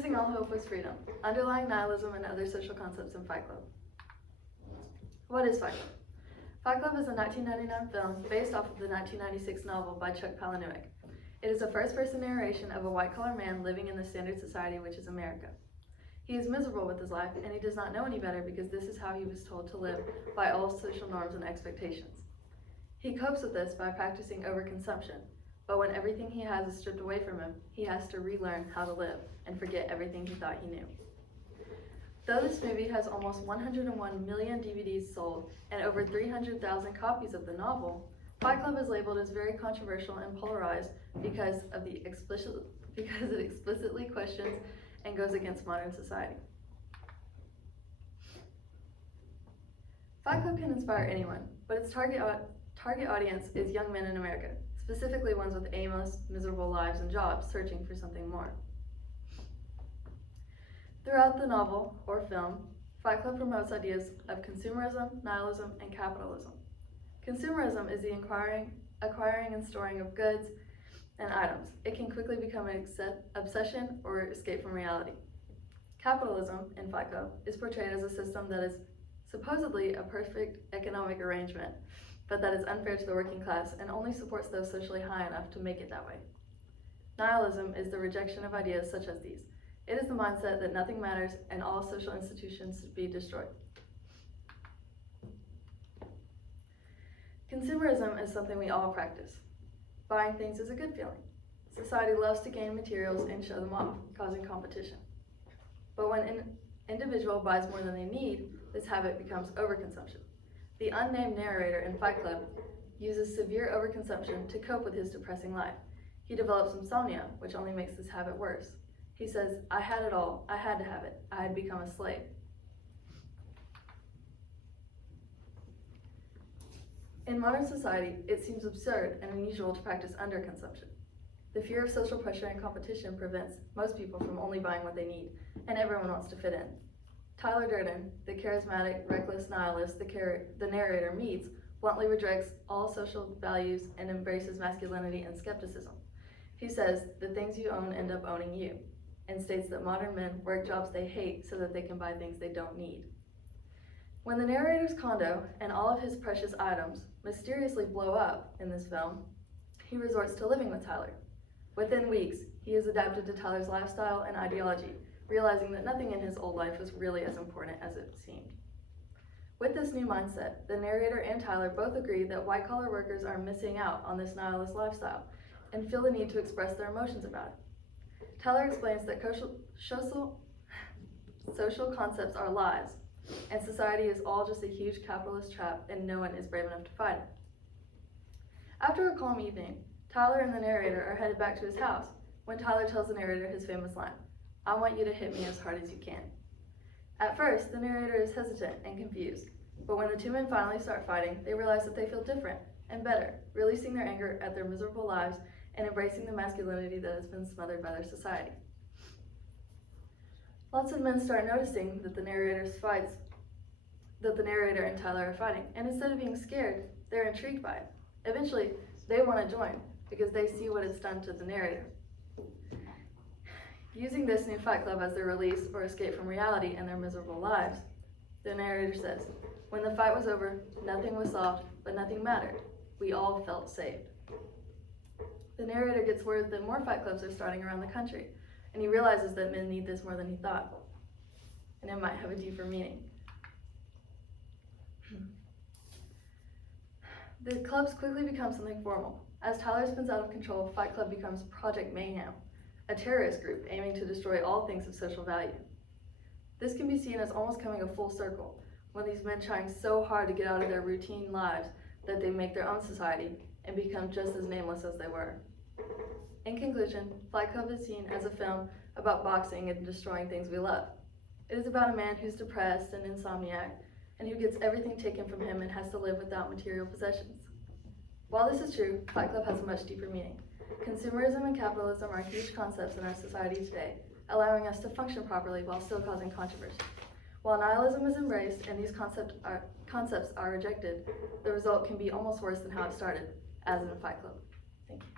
Losing all hope was freedom. Underlying nihilism and other social concepts in Fight Club. What is Fight Club? Fight Club is a 1999 film based off of the 1996 novel by Chuck Palahniuk. It is a first-person narration of a white-collar man living in the standard society, which is America. He is miserable with his life, and he does not know any better because this is how he was told to live by all social norms and expectations. He copes with this by practicing overconsumption, but when everything he has is stripped away from him, he has to relearn how to live and forget everything he thought he knew. Though this movie has almost 101 million DVDs sold and over 300,000 copies of the novel, Fight Club is labeled as very controversial and polarized because it explicitly questions and goes against modern society. Fight Club can inspire anyone, but its target audience is young men in America, specifically ones with aimless, miserable lives and jobs searching for something more. Throughout the novel or film, Fight Club promotes ideas of consumerism, nihilism, and capitalism. Consumerism is the acquiring and storing of goods and items. It can quickly become an obsession or escape from reality. Capitalism in Fight Club is portrayed as a system that is supposedly a perfect economic arrangement, but that is unfair to the working class and only supports those socially high enough to make it that way. Nihilism is the rejection of ideas such as these. It is the mindset that nothing matters and all social institutions should be destroyed. Consumerism is something we all practice. Buying things is a good feeling. Society loves to gain materials and show them off, causing competition. But when an individual buys more than they need, this habit becomes overconsumption. The unnamed narrator in Fight Club uses severe overconsumption to cope with his depressing life. He develops insomnia, which only makes this habit worse. He says, "I had it all, I had to have it, I had become a slave." In modern society, it seems absurd and unusual to practice underconsumption. The fear of social pressure and competition prevents most people from only buying what they need, and everyone wants to fit in. Tyler Durden, the charismatic, reckless nihilist the narrator meets, bluntly rejects all social values and embraces masculinity and skepticism. He says, "The things you own end up owning you," and states that modern men work jobs they hate so that they can buy things they don't need. When the narrator's condo and all of his precious items mysteriously blow up in this film, he resorts to living with Tyler. Within weeks, he is adapted to Tyler's lifestyle and ideology, realizing that nothing in his old life was really as important as it seemed. With this new mindset, the narrator and Tyler both agree that white-collar workers are missing out on this nihilist lifestyle and feel the need to express their emotions about it. Tyler explains that social concepts are lies, and society is all just a huge capitalist trap and no one is brave enough to fight it. After a calm evening, Tyler and the narrator are headed back to his house when Tyler tells the narrator his famous line, "I want you to hit me as hard as you can." At first, the narrator is hesitant and confused, but when the two men finally start fighting, they realize that they feel different and better, releasing their anger at their miserable lives and embracing the masculinity that has been smothered by their society. Lots of men start noticing that the narrator and Tyler are fighting, and instead of being scared, they're intrigued by it. Eventually, they want to join because they see what it's done to the narrator. Using this new Fight Club as their release or escape from reality and their miserable lives, the narrator says, "When the fight was over, nothing was solved, but nothing mattered. We all felt safe." The narrator gets word that more Fight Clubs are starting around the country, and he realizes that men need this more than he thought, and it might have a deeper meaning. The clubs quickly become something formal. As Tyler spins out of control, Fight Club becomes Project Mayhem, a terrorist group aiming to destroy all things of social value. This can be seen as almost coming a full circle, when these men trying so hard to get out of their routine lives that they make their own society and become just as nameless as they were. In conclusion, Fight Club is seen as a film about boxing and destroying things we love. It is about a man who's depressed and insomniac, and who gets everything taken from him and has to live without material possessions. While this is true, Fight Club has a much deeper meaning. Consumerism and capitalism are huge concepts in our society today, allowing us to function properly while still causing controversy. While nihilism is embraced and these concepts are rejected, the result can be almost worse than how it started, as in Fight Club. Thank you.